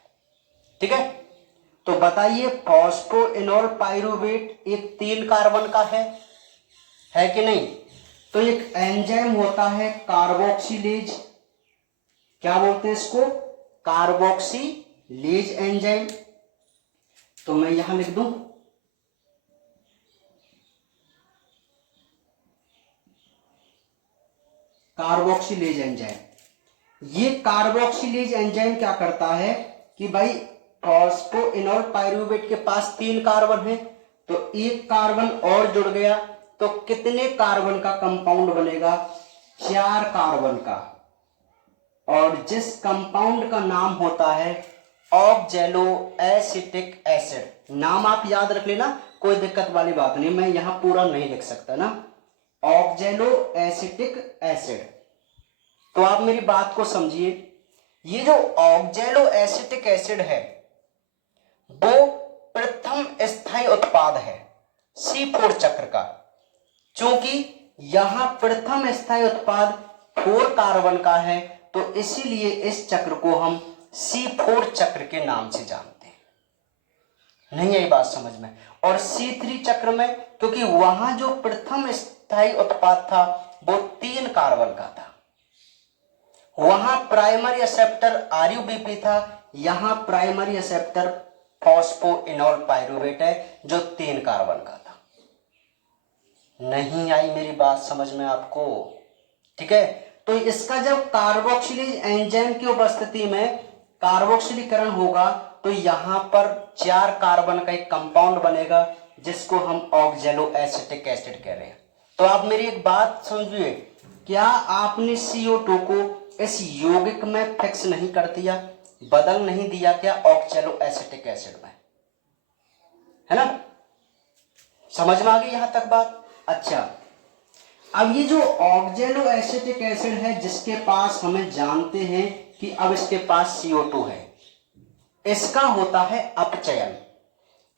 ठीक है, तो बताइए फॉस्फोइनोल पाइरूवेट एक 3 कार्बन का है कि नहीं? तो एक एंजाइम होता है कार्बोक्सिलेज, क्या बोलते हैं इसको? Carboxylase enzyme. तो मैं यहां लिख दूं कार्बोक्सिलेज एंजाइम। ये कार्बोक्सिलेज एंजाइम क्या करता है कि भाई फॉस्फोइनोल पाइरूवेट के पास 3 कार्बन है, तो एक कार्बन और जुड़ गया, तो कितने कार्बन का कंपाउंड बनेगा? 4 कार्बन का। और जिस कंपाउंड का नाम होता है ऑक्जेलो एसिटिक एसिड। नाम आप याद रख लेना, कोई दिक्कत वाली बात नहीं, मैं यहां पूरा नहीं लिख सकता ना। ऑक्जेलो एसिटिक एसिड। तो आप मेरी बात को समझिए, ये जो ऑक्जेलो एसिटिक एसिड है वो प्रथम स्थायी उत्पाद है C4 चक्र का। क्योंकि यहां प्रथम स्थायी उत्पाद 4 कार्बन का है, तो इसीलिए इस चक्र को हम C4 चक्र के नाम से जानते हैं। नहीं आई बात समझ में? और C3 चक्र में, क्योंकि वहां जो प्रथम स्थायी उत्पाद था वो 3 कार्बन का था, वहां प्राइमरी एक्सेप्टर RuBP था, यहां प्राइमरी एक्सेप्टर फॉस्फोइनोल पाइरूवेट है जो 3 कार्बन का था। नहीं आई मेरी बात समझ में आपको? ठीक है, तो इसका जब कार्बोक्सिलेज एंजाइम की उपस्थिति में कार्बोक्सिलीकरण होगा तो यहां पर 4 कार्बन का एक कंपाउंड बनेगा जिसको हम ऑक्जेलो एसिटिक एसिड कह रहे हैं। तो आप मेरी एक बात समझिए, क्या आपने CO2 को इस यौगिक में फिक्स नहीं कर दिया, बदल नहीं दिया क्या ऑक्जेलो एसिटिक एसिड में? है ना? समझ में आ गई यहां तक बात? अच्छा, अब ये जो ऑक्जेलो एसिटिक एसिड है जिसके पास हमें जानते हैं कि अब इसके पास CO2 है, इसका होता है अपचयन,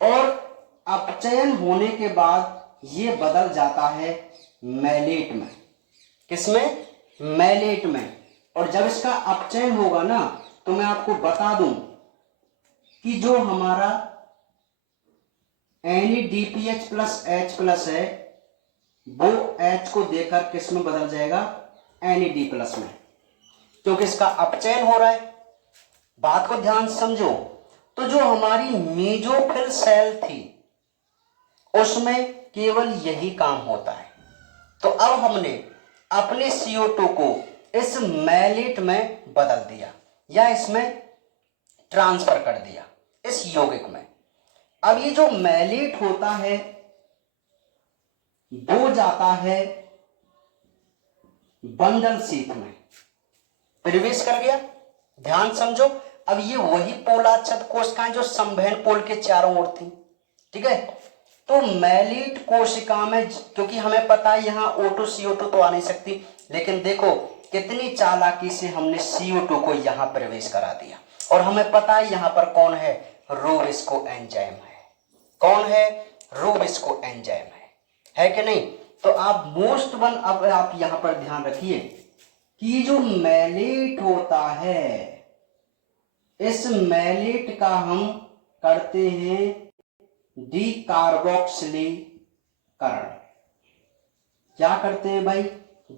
और अपचयन होने के बाद ये बदल जाता है मैलेट में। किसमें? मैलेट में। और जब इसका अपचयन होगा ना, तो मैं आपको बता दूं कि जो हमारा NADPH प्लस H प्लस है वो H को देकर किस में बदल जाएगा? NAD प्लस में, क्योंकि इसका अपचयन हो रहा है। बात को ध्यान समझो, तो जो हमारी मेसोफिल सेल थी उसमें केवल यही काम होता है। तो अब हमने अपने CO2 को इस मैलेट में बदल दिया या इसमें ट्रांसफर कर दिया इस यौगिक में। अब ये जो मैलेट होता है वो जाता है बंडल शीथ में, प्रवेश कर गया। ध्यान समझो, अब ये वही पोलाच्छद कोशिकाएं जो संवहन पोल के चारों ओर थी। ठीक है, तो मैलेट कोशिका में, क्योंकि हमें पता है यहां O2 CO2 तो आ नहीं सकती, लेकिन देखो कितनी चालाकी से हमने CO2 को यहां प्रवेश करा दिया। और हमें पता है यहां पर कौन है? रोविस्को एंजाइम है। कौन है? रोविस्को एंजाइम है कि नहीं? तो आप मोस्ट वन, अब आप यहां पर ध्यान रखिए कि जो मैलेट होता है, इस मैलेट का हम करते हैं डीकार्बोक्सिलीकरण। क्या करते हैं भाई?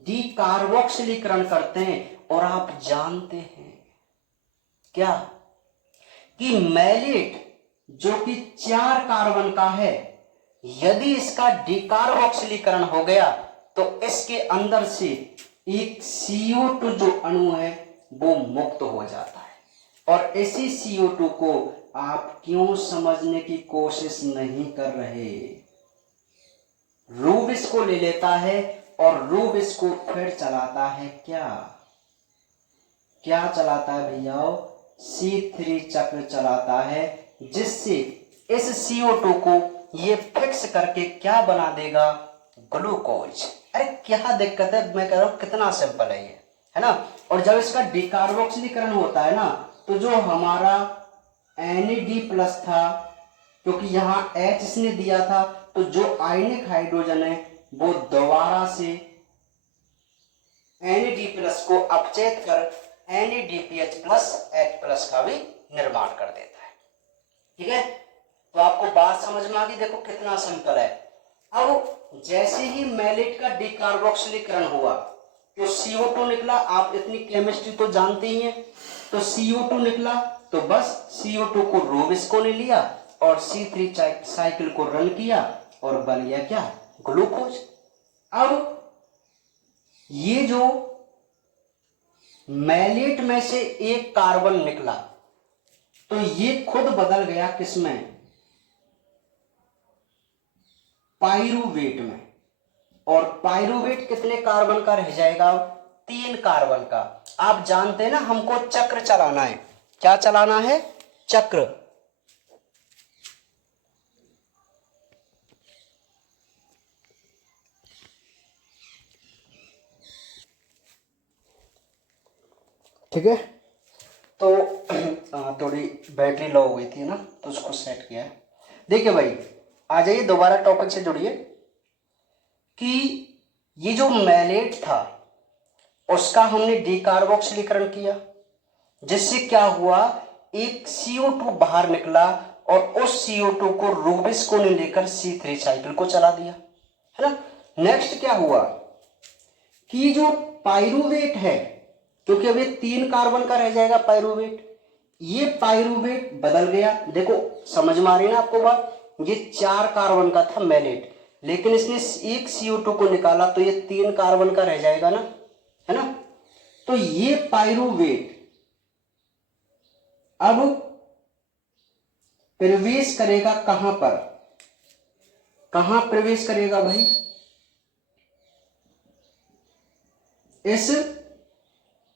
डीकार्बोक्सिलीकरण करते हैं। और आप जानते हैं क्या कि मैलेट जो कि 4 कार्बन का है, यदि इसका डीकार्बोक्सिलीकरण हो गया तो इसके अंदर से एक CO2 जो अणु है वो मुक्त हो जाता है। और इसी CO2 को आप क्यों समझने की कोशिश नहीं कर रहे? रूबिस को ले लेता है और रूबिस को फिर चलाता है क्या? क्या चलाता है भैया? C3 चक्र चलाता है, जिससे इस CO2 को ये फिक्स करके क्या बना देगा? ग्लूकोज। अरे क्या दिक्कत है? मैं कह रहा हूं कितना सिंपल है ये, है ना? और जब इसका डीकार्बोक्सिलीकरण होता है ना, तो जो हमारा NAD प्लस था, क्योंकि यहां H इसने दिया था, तो जो आयनिक हाइड्रोजन है वो दोबारा से NAD प्लस को अपचयित कर NADPH प्लस H प्लस का भी निर्माण कर देता है। ठीक है, तो आपको बात समझ में आ गई? देखो कितना सिंपल है। अब जैसे ही मैलेट का डीकार्बोक्सिलीकरण हुआ तो CO2 निकला। आप इतनी केमिस्ट्री तो जानते ही हैं। तो CO2 निकला, तो बस CO2 को रोविस्को ने लिया और C3 साइकिल को रन किया और बन गया क्या? ग्लूकोज। अब ये जो मैलेट में से एक कार्बन निकला, तो ये खुद बदल गया किसमें, पाइरुवेट में। और पाइरुवेट कितने कार्बन का रह जाएगा, 3 कार्बन का। आप जानते हैं ना हमको चक्र चलाना है, क्या चलाना है, चक्र। ठीक है, तो थोड़ी बैटरी लो हो गई थी ना, तो उसको सेट किया है। देखिए भाई, आ जाइए दोबारा टॉपिक से जुड़िए कि ये जो मैलेट था उसका हमने डीकार्बोक्सिलीकरण किया, जिससे क्या हुआ, एक CO2 बाहर निकला और उस CO2 को रूबिस्को ने लेकर C3 साइकिल को चला दिया, है ना। नेक्स्ट क्या हुआ कि जो पाइरुवेट है, क्योंकि अभी 3 कार्बन का रह जाएगा पाइरुवेट, ये पाइरुवेट बदल गया। देखो समझ में आ रही है ना आपको बात, ये 4 कार्बन का था मैलेट, लेकिन इसने एक CO2 को निकाला तो ये 3 कार्बन का रह जाएगा ना, है ना। तो ये पाइरुवेट अब प्रवेश करेगा कहां पर, कहां प्रवेश करेगा भाई, इस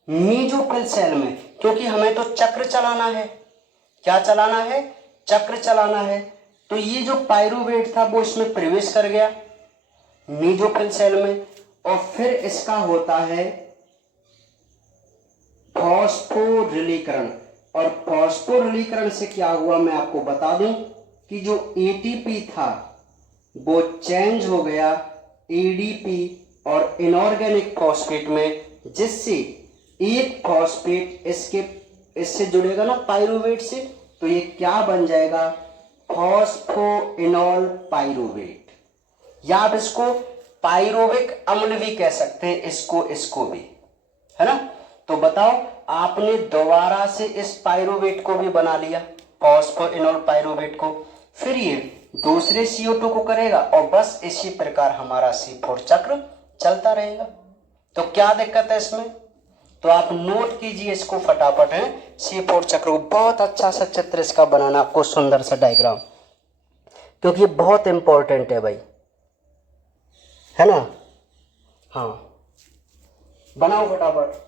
मीजोफिल सेल में, क्योंकि हमें तो चक्र चलाना है। क्या चलाना है, चक्र चलाना है। तो ये जो पाइरुवेट था वो इसमें प्रवेश कर गया मीजोफिल सेल में, और फिर इसका होता है फॉस्फोरिलीकरण। और फॉस्फोरिलीकरण से क्या हुआ मैं आपको बता दूं कि जो एटीपी था वो चेंज हो गया एडीपी और इनऑर्गेनिक फॉस्फेट में, जिससे एक फॉस्फेट इससे जुड़ेगा ना पाइरुवेट से, तो ये क्या बन जाएगा, फॉस्फोइनॉल पाइरुवेट, या आप इसको पाइरुविक अम्ल भी कह सकते हैं, इसको भी, है ना। तो बताओ, आपने दोबारा से इस पाइरुवेट को भी बना लिया, फॉस्फोइनॉल पाइरुवेट को, फिर ये दूसरे CO2 को करेगा और बस इसी प्रकार हमारा C4 चक्र चलता रहेगा। तो क्या दिक्कत है इसमें, तो आप नोट कीजिए इसको फटाफट, है C4 चक्र को। बहुत अच्छा सा चित्र इसका बनाना आपको, सुंदर सा डायग्राम, क्योंकि ये बहुत इंपॉर्टेंट है भाई, है ना। हाँ, बनाओ फटाफट।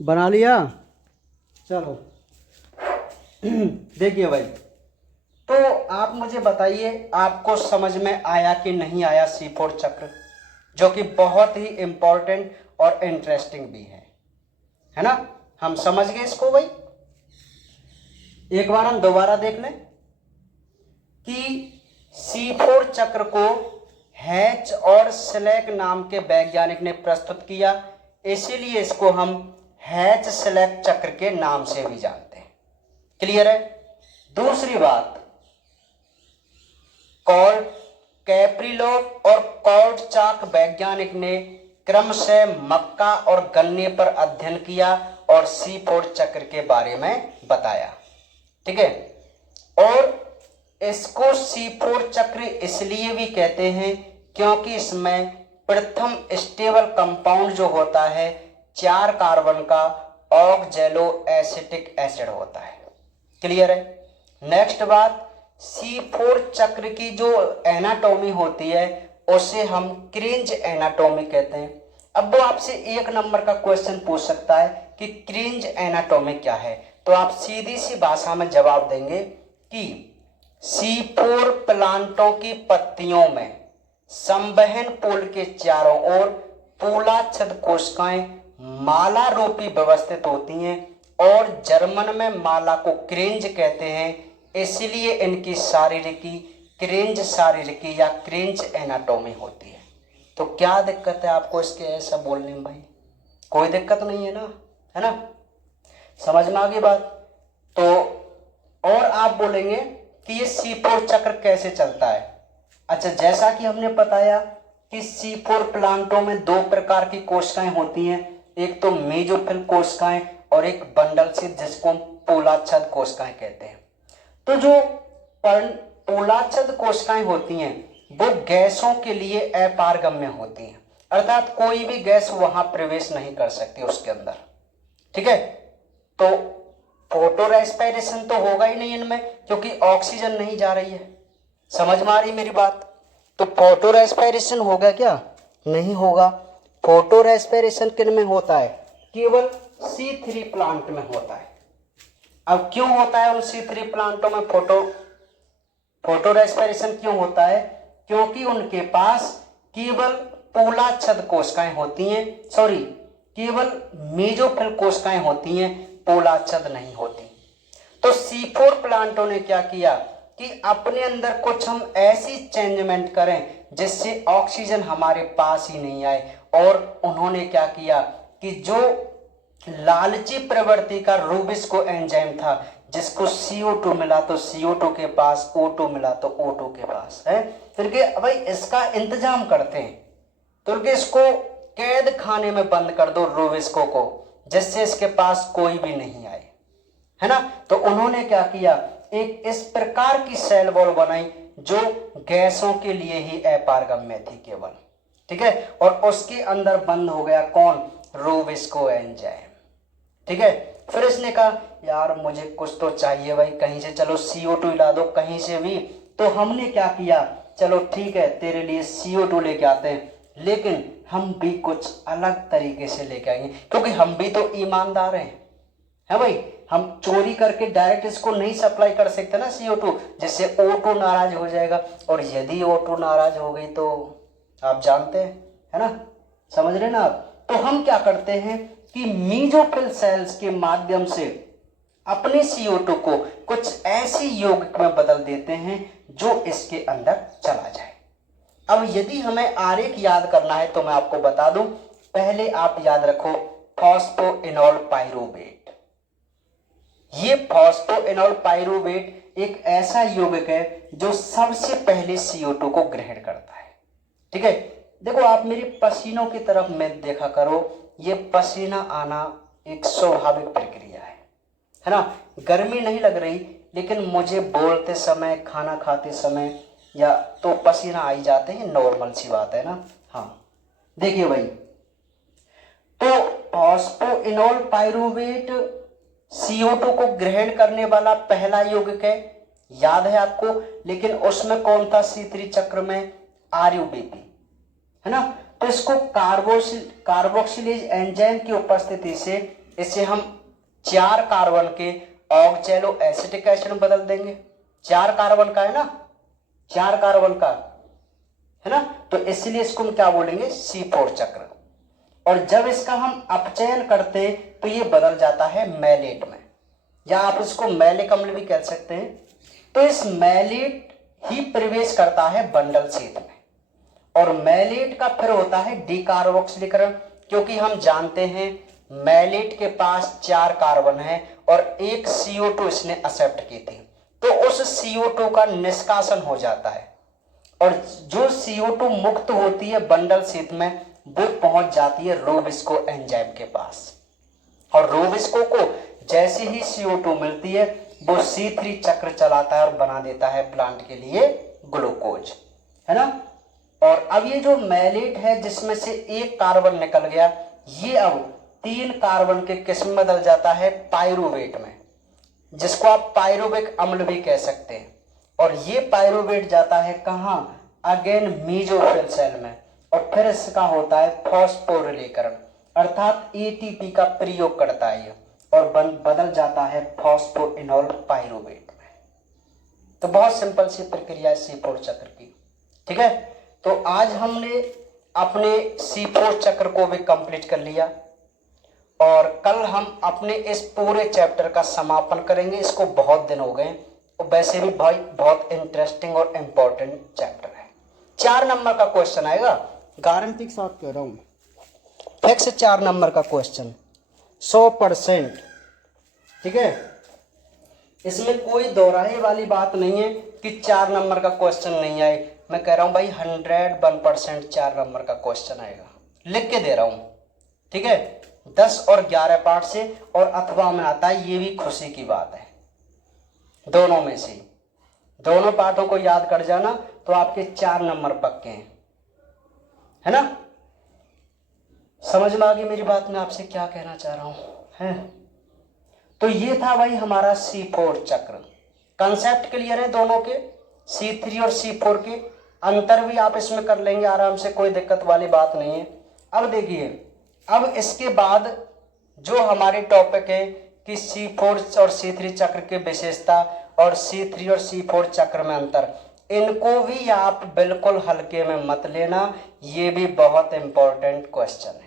बना लिया, चलो। देखिए भाई, तो आप मुझे बताइए आपको समझ में आया कि नहीं आया C4 चक्र, जो कि बहुत ही इंपॉर्टेंट और इंटरेस्टिंग भी है ना। हम समझ गए इसको भाई। एक बार हम दोबारा देख लें कि C4 चक्र को हैच और स्लेक नाम के वैज्ञानिक ने प्रस्तुत किया, इसीलिए इसको हम हैच स्लेक चक्र के नाम से भी जानते हैं। क्लियर है। दूसरी बात, कॉल्ट कैप्रिलोव और कॉल्टचाक वैज्ञानिक ने क्रमशः मक्का और गन्ने पर अध्ययन किया और C4 चक्र के बारे में बताया, ठीक है। और इसको C4 चक्र इसलिए भी कहते हैं क्योंकि इसमें प्रथम स्टेबल कंपाउंड जो होता है 4 कार्बन का ऑक्जेलो एसिटिक एसिड होता है। क्लियर है। नेक्स्ट बात, C4 चक्र की जो एनाटॉमी होती है उसे हम क्रिंज एनाटॉमी कहते हैं। अब वो आपसे 1 नंबर का क्वेश्चन पूछ सकता है कि क्रिंज एनाटॉमी क्या है, तो आप सीधी सी भाषा में जवाब देंगे कि C4 प्लांटों की पत्तियों में संवहन पोल के चारों ओर पोलाच्छद कोशिकाएं माला रूपी व्यवस्थित होती हैं और जर्मन में माला को क्रेंज कहते हैं, इसलिए इनकी शारीरिकी क्रेंज शारीरिकी या क्रेंज एनाटॉमी होती है। तो क्या दिक्कत है आपको इसके ऐसा बोलने में भाई? कोई दिक्कत नहीं है ना, है ना? समझ में आ गई बात? तो और आप बोलेंगे कि ये C4 चक्र कैसे चलता है। अच्छा, जैसा कि हमने बताया कि C4 प्लांटों में दो प्रकार की कोशिकाएं होती हैं, एक तो मेसोफिल कोशिकाएं और एक बंडल से जिसको हम पोलाच्छद कोशिकाएं कहते हैं। तो जो पोलाच्छद कोशिकाएं होती हैं वो गैसों के लिए अपारगम्य होती हैं, अर्थात कोई भी गैस वहां प्रवेश नहीं कर सकती उसके अंदर। ठीक है, तो फोटो रेस्पिरेशन तो होगा ही नहीं इनमें, क्योंकि ऑक्सीजन नहीं जा रही है। समझ में आ रही मेरी बात? तो फोटो रेस्पिरेशन होगा क्या? नहीं होगा। फोटो रेस्पिरेशन किन में होता है? केवल C3 प्लांट में होता है। अब क्यों होता है उन C3 प्लांटों में फोटो रेस्पिरेशन क्यों होता है? क्योंकि उनके पास केवल पोलाच्छद कोशिकाएं होती हैं, सॉरी, केवल मेसोफिल कोशिकाएं होती हैं, पोलाच्छद नहीं होती। तो C4 प्लांटों ने क्या किया कि अपने अंदर कुछ हम ऐसी चेंजमेंट करें जिससे ऑक्सीजन हमारे पास ही नहीं आए, और उन्होंने क्या किया कि जो लालची प्रवृत्ति का रूबिस्को एंजाइम था, जिसको CO2 मिला तो CO2 के पास, O2 मिला तो O2 के पास है, फिर के भाई इसका इंतजाम करते हैं, तो इसको कैद खाने में बंद कर दो रूबिस्को को, जिससे इसके पास कोई भी नहीं आए, है ना? तो उन्होंने क्या किया, एक इस प्रकार की सेल वॉल बनाई जो गैसों के लिए ही अपारगम्य थी केवल। ठीक है, और उसके अंदर बंद हो गया कौन? Rubisco enzyme. ठीक है, फिर इसने कहा यार मुझे कुछ तो चाहिए भाई, कहीं से चलो CO2 ला दो कहीं से भी। तो हमने क्या किया, चलो ठीक है तेरे लिए CO2 लेके आते हैं, लेकिन हम भी कुछ अलग तरीके से लेके आएंगे, क्योंकि हम भी तो ईमानदार हैं, है भाई। हम चोरी करके डायरेक्ट इसको नहीं सप्लाई कर सकते ना CO2, जिससे O2 नाराज हो जाएगा, और यदि O2 नाराज हो गई तो आप जानते हैं, है ना? समझ रहे ना आप? तो हम क्या करते हैं कि मेसोफिल सेल्स के माध्यम से अपने CO2 को कुछ ऐसी यौगिक में बदल देते हैं जो इसके अंदर चला जाए। अब यदि हमें आरेख याद करना है तो मैं आपको बता दूं, पहले आप याद रखो फॉस्फोइनोल पाइरूवेट। ये फॉस्फोइनोल पाइरूवेट एक ऐसा यौगिक है जो सबसे पहले CO2 को ग्रहण करता है। ठीक है, देखो आप मेरे पसीनों की तरफ में देखा करो, ये पसीना आना एक स्वाभाविक प्रक्रिया है ना? गर्मी नहीं लग रही, लेकिन मुझे बोलते समय, खाना खाते समय या तो पसीना आ ही जाते हैं, नॉर्मल सी बात है ना? हाँ, देखिए भाई, तो फॉस्फोइनोल पाइरूवेट CO2 को ग्रहण करने वाला पहला यौगिक है, याद है आपको? लेकिन उसमें कौन था C3 चक्र में? RUBP, है ना? तो इसको कार्बोक्सिलेज एंजाइम की उपस्थिति से इसे हम 4 कार्बन के ऑक्सैलो एसिटिक एसिड में बदल देंगे। 4 कार्बन का है ना, 4 कार्बन का है ना, तो इसलिए इसको हम क्या बोलेंगे? C4 चक्र। और जब इसका हम अपचयन करते तो ये बदल जाता है मैलेट में, या आप इसको मैलिक अम्ल भी कह सकते हैं। तो इस मैलेट ही प्रवेश करता है बंडल क्षेत्र में, और मैलेट का फिर होता है डीकार्बोक्सिलीकरण, क्योंकि हम जानते हैं मैलेट के पास 4 कार्बन है और एक CO2 इसने एक्सेप्ट की थी, तो उस CO2 का निष्कासन हो जाता है, और जो CO2 मुक्त होती है बंडल क्षेत्र में वो पहुंच जाती है रूबिस्को एंजाइम के पास, और रूबिस्को को जैसे ही CO2 मिलती है वो C3 चक्र चलाता है और बना देता है प्लांट के लिए ग्लूकोज, है ना? और अब ये जो मैलेट है जिसमें से 1 कार्बन निकल गया, ये अब 3 कार्बन के किस में बदल जाता है? पाइरूवेट में, जिसको आप पाइरूविक अम्ल भी कह सकते हैं। और ये पाइरूवेट जाता है कहाँ? अगेन मेसोफिल सेल में, और फिर इसका होता है फॉस्फोरिलीकरण, अर्थात ATP का प्रयोग करता है ये, और बदल जाता है फॉस्फोइनोल पाइरुवेट में। तो बहुत सिंपल सी प्रक्रिया है C4 चक्र की। ठीक है, तो आज हमने अपने C4 चक्र को भी कंप्लीट कर लिया और कल हम अपने इस पूरे चैप्टर का समापन करेंगे। इसको बहुत दिन हो गए और वैसे भी भाई बहुत इंटरेस्टिंग और इम्पोर्टेंट चैप्टर है। 4 नंबर का क्वेश्चन आएगा, गारंटी के साथ कह रहा हूं, फिक्स 4 नंबर का क्वेश्चन 100%। ठीक है, इसमें कोई दोहराए वाली बात नहीं है कि 4 नंबर का क्वेश्चन नहीं आए। मैं कह रहा हूं भाई 101% 4 नंबर का क्वेश्चन आएगा, लिख के दे रहा हूं। ठीक है, 10 और 11 पार्ट से और अथवा में आता है, ये भी खुशी की बात है। दोनों में से दोनों पार्टों को याद कर जाना तो आपके 4 नंबर पक्के हैं, है ना। समझ में आ गई मेरी बात, मैं आपसे क्या कहना चाह रहा हूं है। तो ये था भाई हमारा C4 चक्र। कंसेप्ट क्लियर है दोनों के, C3 और C4 के। अंतर भी आप इसमें कर लेंगे आराम से, कोई दिक्कत वाली बात नहीं है। अब देखिए, अब इसके बाद जो हमारे टॉपिक है कि C4 और C3 चक्र की विशेषता और C3 और C4 चक्र में अंतर, इनको भी आप बिल्कुल हल्के में मत लेना, ये भी बहुत इंपॉर्टेंट क्वेश्चन है।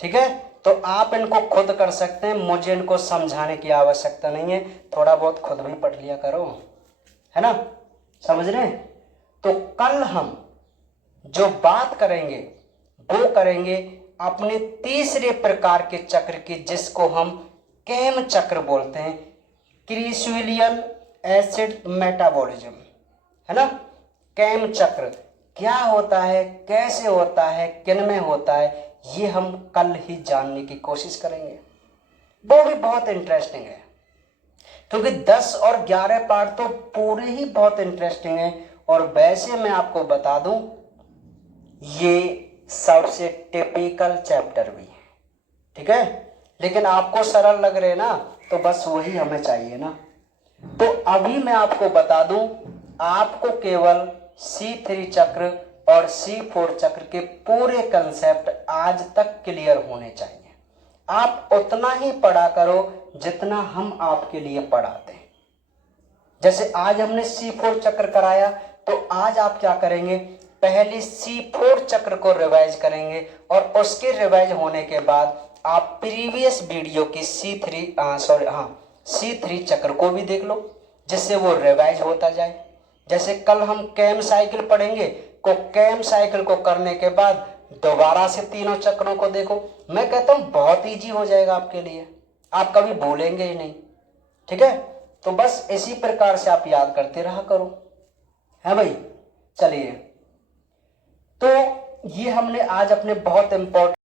ठीक है, तो आप इनको खुद कर सकते हैं, मुझे इनको समझाने की आवश्यकता नहीं है, थोड़ा बहुत खुद भी पढ़ लिया करो, है ना। समझ रहे हैं। तो कल हम जो बात करेंगे वो करेंगे अपने तीसरे प्रकार के चक्र की, जिसको हम कैम चक्र बोलते हैं, क्रिस्विलियन एसिड मेटाबॉलिज्म, है ना। कैम चक्र क्या होता है, कैसे होता है, किन में होता है, ये हम कल ही जानने की कोशिश करेंगे। वो भी बहुत इंटरेस्टिंग है, क्योंकि 10 और 11 पार्ट तो पूरे ही बहुत इंटरेस्टिंग है। और वैसे मैं आपको बता दूं, ये सबसे टिपिकल चैप्टर भी है। ठीक है, लेकिन आपको सरल लग रहे ना, तो बस वही हमें चाहिए ना। तो अभी मैं आपको बता दूं, आपको केवल C3 चक्र और C4 चक्र के पूरे कंसेप्ट आज तक क्लियर होने चाहिए। आप उतना ही पढ़ा करो जितना हम आपके लिए पढ़ाते हैं। जैसे आज हमने C4 चक्र कराया, तो आज आप क्या करेंगे, पहले C4 चक्र को रिवाइज करेंगे और उसके रिवाइज होने के बाद आप प्रीवियस वीडियो की C3 चक्र को भी देख लो, जिससे वो रिवाइज होता जाए। जैसे कल हम कैम साइकिल पढ़ेंगे, को कैम साइकिल को करने के बाद दोबारा से तीनों चक्रों को देखो। मैं कहता हूं बहुत इजी हो जाएगा आपके लिए, आप कभी भूलेंगे ही नहीं। ठीक है, तो बस इसी प्रकार से आप याद करते रहा करो, है भाई। चलिए, तो ये हमने आज अपने बहुत इंपॉर्टेंट,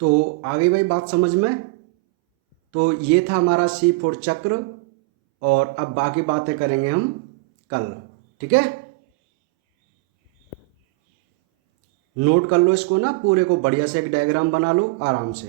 तो आ गई भाई बात समझ में। तो ये था हमारा C4 चक्र और अब बाकी बातें करेंगे हम कल। ठीक है, नोट कर लो इसको ना, पूरे को बढ़िया से एक डायग्राम बना लो आराम से।